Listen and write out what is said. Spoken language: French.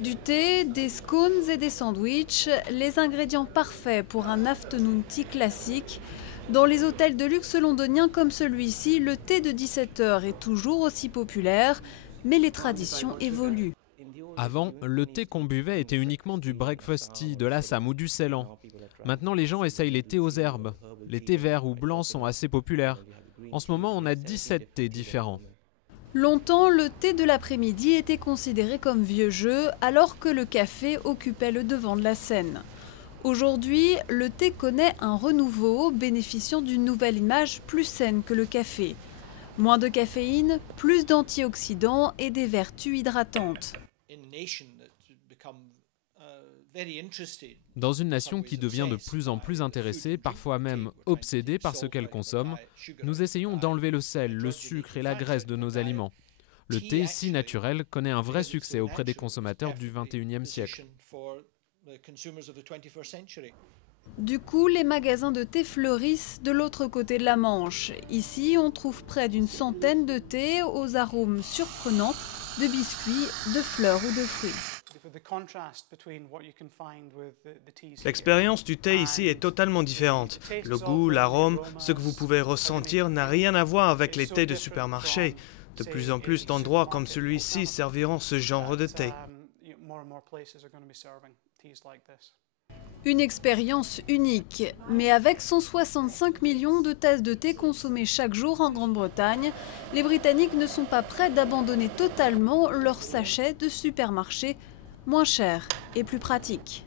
Du thé, des scones et des sandwichs, les ingrédients parfaits pour un afternoon tea classique. Dans les hôtels de luxe londoniens comme celui-ci, le thé de 17 heures est toujours aussi populaire, mais les traditions évoluent. Avant, le thé qu'on buvait était uniquement du breakfast tea, de l'Assam ou du Ceylan. Maintenant, les gens essayent les thés aux herbes. Les thés verts ou blancs sont assez populaires. En ce moment, on a 17 thés différents. Longtemps, le thé de l'après-midi était considéré comme vieux jeu, alors que le café occupait le devant de la scène. Aujourd'hui, le thé connaît un renouveau, bénéficiant d'une nouvelle image plus saine que le café. Moins de caféine, plus d'antioxydants et des vertus hydratantes. Dans une nation qui devient de plus en plus intéressée, parfois même obsédée par ce qu'elle consomme, nous essayons d'enlever le sel, le sucre et la graisse de nos aliments. Le thé, si naturel, connaît un vrai succès auprès des consommateurs du XXIe siècle. Du coup, les magasins de thé fleurissent de l'autre côté de la Manche. Ici, on trouve près d'une centaine de thés aux arômes surprenants, de biscuits, de fleurs ou de fruits. L'expérience du thé ici est totalement différente. Le goût, l'arôme, ce que vous pouvez ressentir n'a rien à voir avec les thés de supermarché. De plus en plus d'endroits comme celui-ci serviront ce genre de thé. Une expérience unique, mais avec 165 millions de tasses de thé consommées chaque jour en Grande-Bretagne, les Britanniques ne sont pas prêts d'abandonner totalement leurs sachets de supermarché moins chers et plus pratiques.